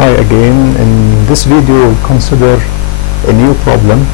Hi again. In this video we'll consider a new problem,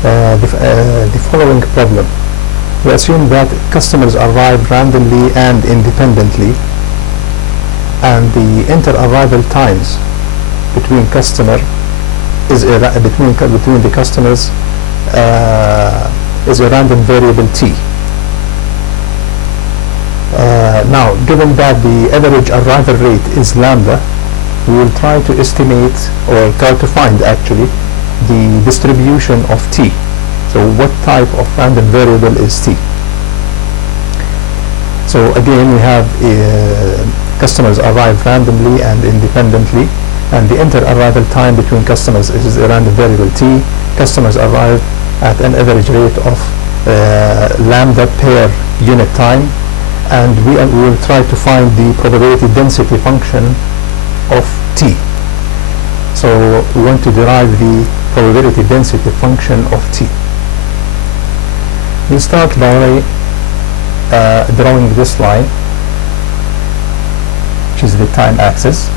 the following problem. We assume that customers arrive randomly and independently, and the inter-arrival times between customer is between the customers is a random variable t. Now, given that the average arrival rate is lambda, we will try to estimate, or try to find actually, the distribution of t. So what type of random variable is t? So again, we have customers arrive randomly and independently, and the inter-arrival time between customers is a random variable t. Customers arrive at an average rate of lambda per unit time, and we will try to find the probability density function of t. So we want to derive the probability density function of t. We start by drawing this line, which is the time axis.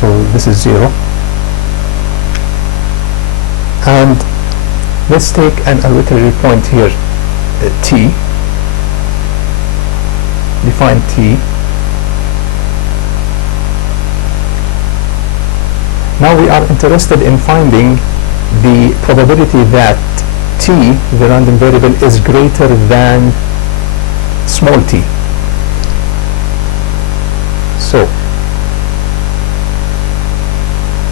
So this is 0, and let's take an arbitrary point here, t. Define t. Now we are interested in finding the probability that t, the random variable, is greater than small t. So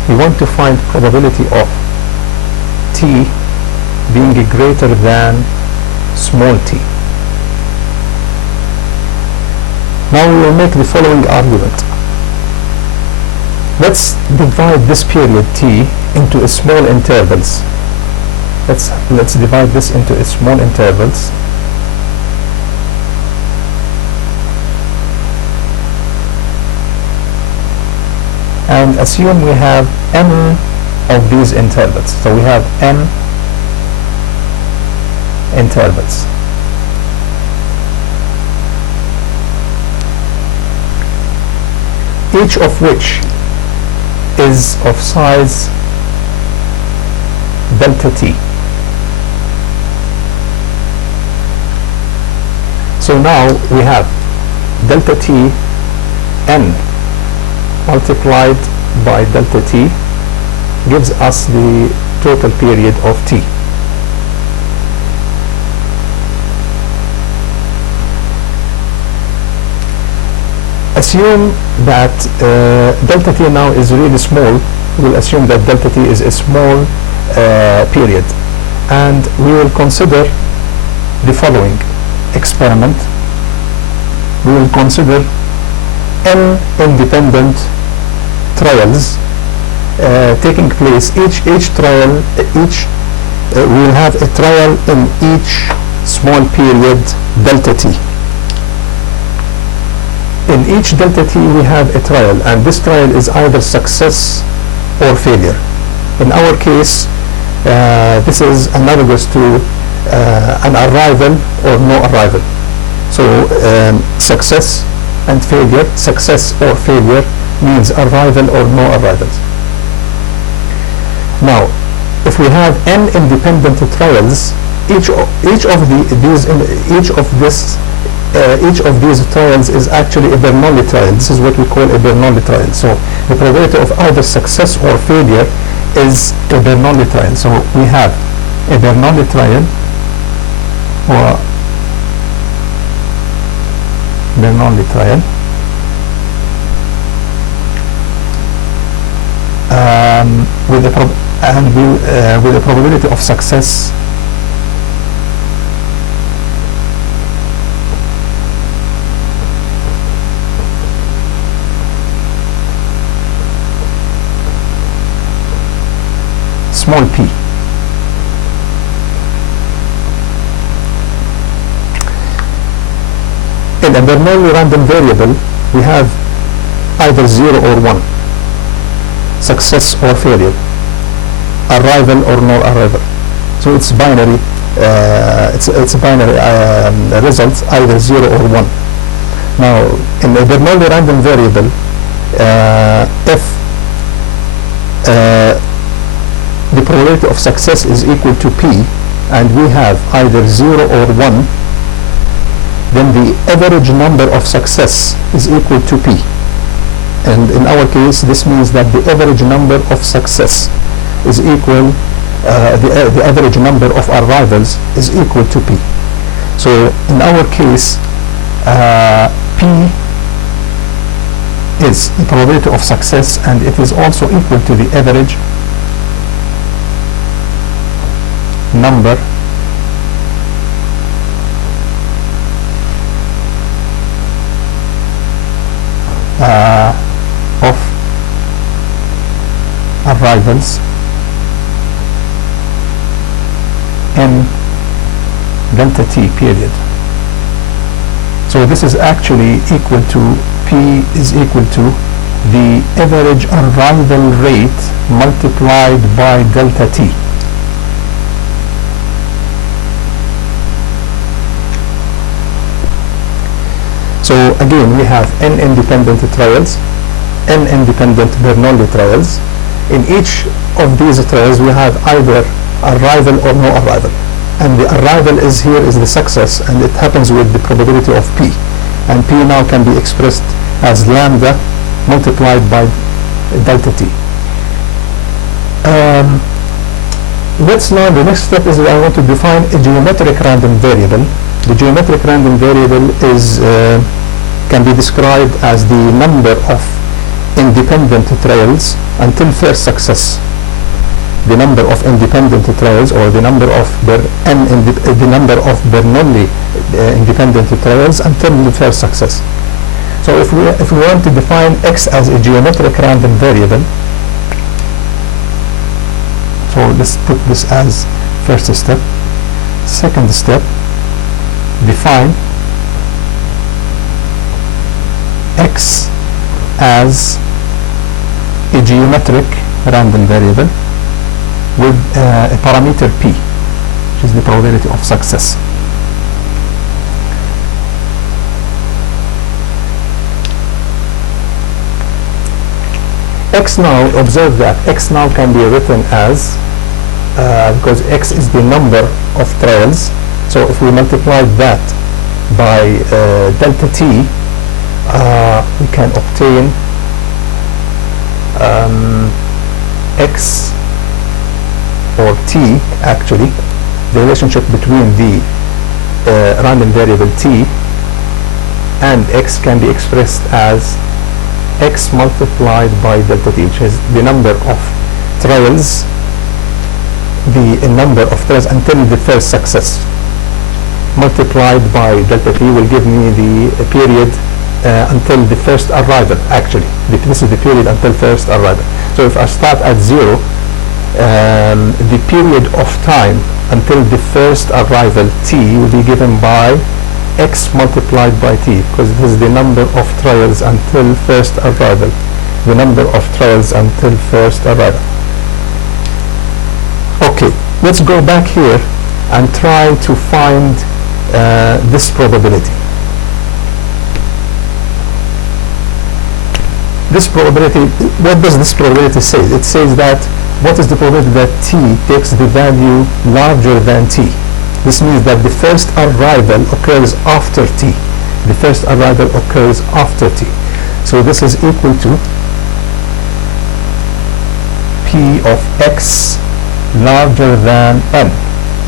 we want to find probability of t being greater than small t. Now we will make the following argument. Let's divide this period t into small intervals. Let's divide this into small intervals. And assume we have n of these intervals. So we have n intervals. Each of which is of size delta t. So now we have delta t n multiplied by delta t gives us the total period of t. Assume that delta t now is really small. We'll assume that delta t is a small period, and we will consider the following experiment. We will consider n independent trials taking place. Each trial, we will have a trial in each small period delta t. In each delta t we have a trial, and this trial is either success or failure. In our case, this is analogous to an arrival or no arrival. So success and failure, success or failure means arrival or no arrivals. Now, if we have n independent trials, each of these trials is actually a Bernoulli trial. This is what we call a Bernoulli trial. So the probability of either success or failure is a Bernoulli trial. So we have a Bernoulli trial, or Bernoulli trial, with a probability of success small p. In a Bernoulli random variable, we have either 0 or 1, success or failure, arrival or no arrival. So it's binary. It's a binary result, either 0 or 1. Now, in a Bernoulli random variable, if the probability of success is equal to P, and we have either 0 or 1, then the average number of success is equal to P. And in our case, this means that the average number of success is equal, the average number of arrivals is equal to P. So in our case, P is the probability of success, and it is also equal to the average number of arrivals in delta t period. So this is actually equal to, P is equal to the average arrival rate multiplied by delta t. So again, we have n independent trials, n independent Bernoulli trials. In each of these trials, we have either arrival or no arrival. And the arrival is here is the success, and it happens with the probability of P. And P now can be expressed as lambda multiplied by delta t. Let's now, the next step is that I want to define a geometric random variable. The geometric random variable is can be described as the number of independent trials until first success. The number of independent trials, or the number of the number of Bernoulli independent trials until the first success. So if we want to define x as a geometric random variable, so let's put this as first step. Second step, define x as a geometric random variable with a parameter p, which is the probability of success. X now, observe that x now can be written as, because x is the number of trials, so if we multiply that by delta t, we can obtain x, or t actually, the relationship between the random variable t and x can be expressed as x multiplied by delta t, which is the number of trials, the number of trials until the first success, multiplied by delta t will give me the period until the first arrival. Actually, this is the period until first arrival. So if I start at 0, the period of time until the first arrival t will be given by x multiplied by t, because this is the number of trials until first arrival, the number of trials until first arrival. Okay, let's go back here and try to find this probability. This probability, what does this probability say? It says that what is the probability that t takes the value larger than t? This means that the first arrival occurs after t. The first arrival occurs after t. So this is equal to p of x larger than n,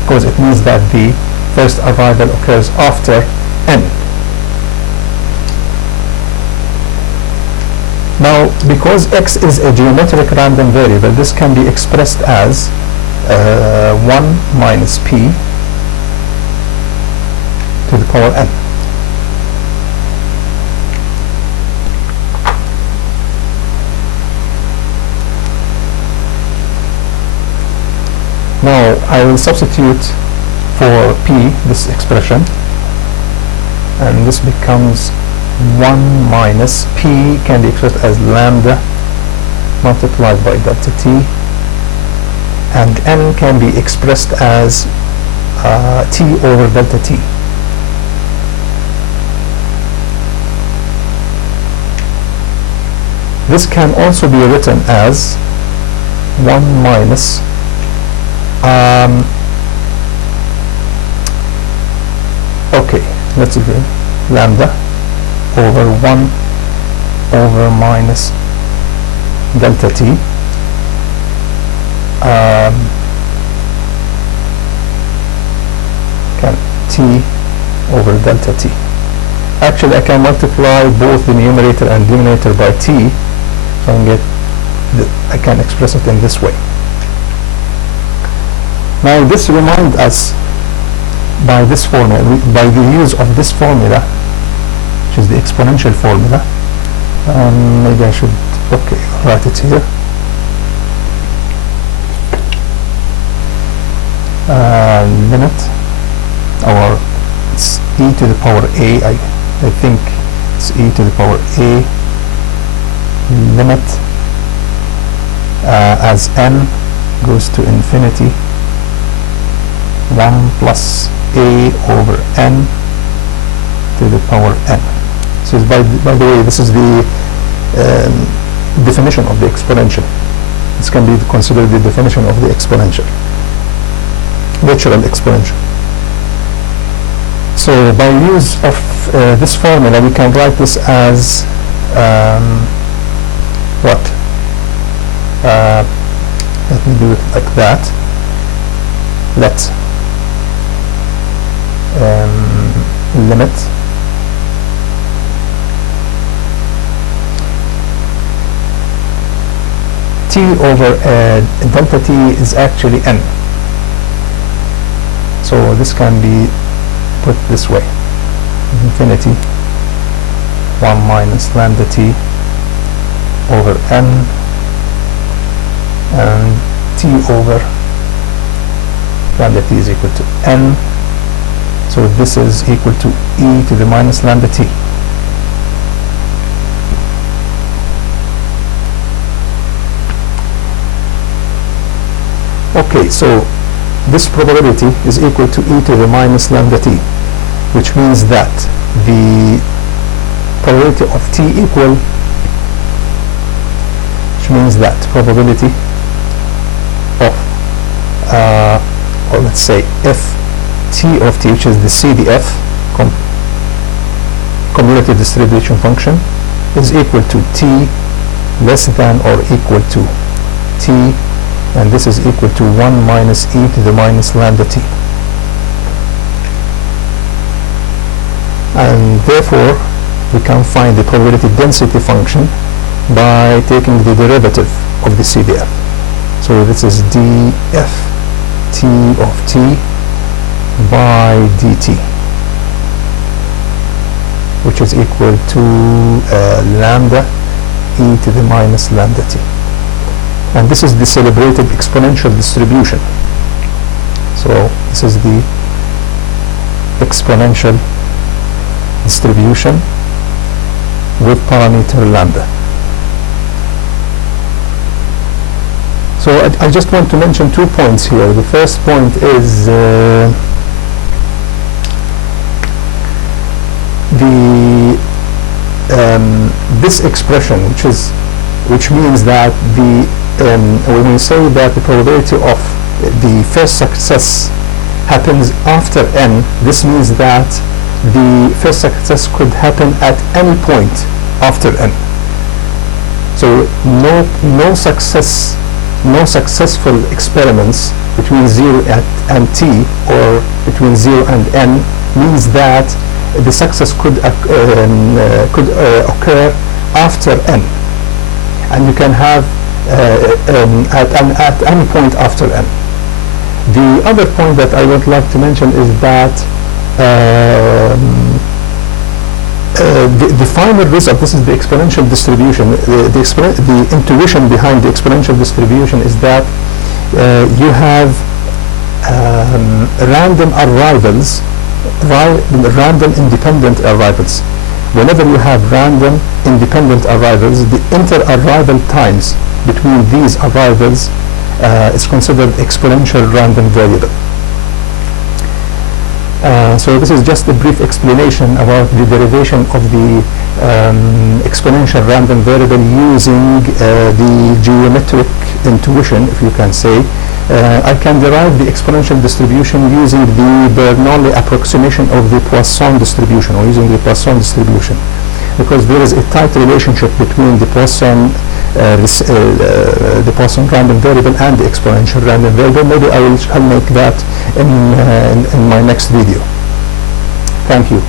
because it means that the first arrival occurs after n. Now, because x is a geometric random variable, this can be expressed as 1 minus p to the power n. Now, I will substitute for p this expression, and this becomes 1 minus p can be expressed as lambda multiplied by delta t, and n can be expressed as t over delta t. This can also be written as 1 minus okay, let's do lambda over 1 over minus delta t t over delta t. Actually, I can multiply both the numerator and denominator by t, so I can express it in this way. Now this reminds us by this formula, by the use of this formula, which is the exponential formula. Maybe I should write it here. Limit, or it's e to the power a. I think it's e to the power a limit as n goes to infinity 1 plus a over n to the power n. So by the way, this is the definition of the exponential. This can be considered the definition of the exponential, natural exponential. So by use of this formula, we can write this as what? Let me do it like that. Let limit t over delta t is actually n. So this can be put this way: infinity 1 minus lambda t over n, and t over lambda t is equal to n. So this is equal to e to the minus lambda t. Okay, so this probability is equal to e to the minus lambda t, which means that the probability of t equal, which means that probability of, or let's say f t of t, which is the CDF, cumulative distribution function, is equal to t less than or equal to t, and this is equal to 1 minus e to the minus lambda t. And therefore we can find the probability density function by taking the derivative of the CDF. So this is df t of t by dt, which is equal to lambda e to the minus lambda t. And this is the celebrated exponential distribution. So this is the exponential distribution with parameter lambda. So I just want to mention 2 points here. The first point is this expression, which means that when we say that the probability of the first success happens after n, this means that the first success could happen at any point after n. So no successful experiments between 0 and t, or between 0 and n, means that the success could occur after n, and you can have at any point after n. The other point that I would like to mention is that the final result, this is the exponential distribution, the intuition behind the exponential distribution is that you have random arrivals, random independent arrivals. Whenever you have random independent arrivals, the inter-arrival times between these arrivals is considered exponential random variable. So this is just a brief explanation about the derivation of the exponential random variable using the geometric intuition, if you can say. I can derive the exponential distribution using the Bernoulli approximation of the Poisson distribution, or using the Poisson distribution, because there is a tight relationship between the Poisson random variable and the exponential random variable. Maybe I'll make that in my next video. Thank you.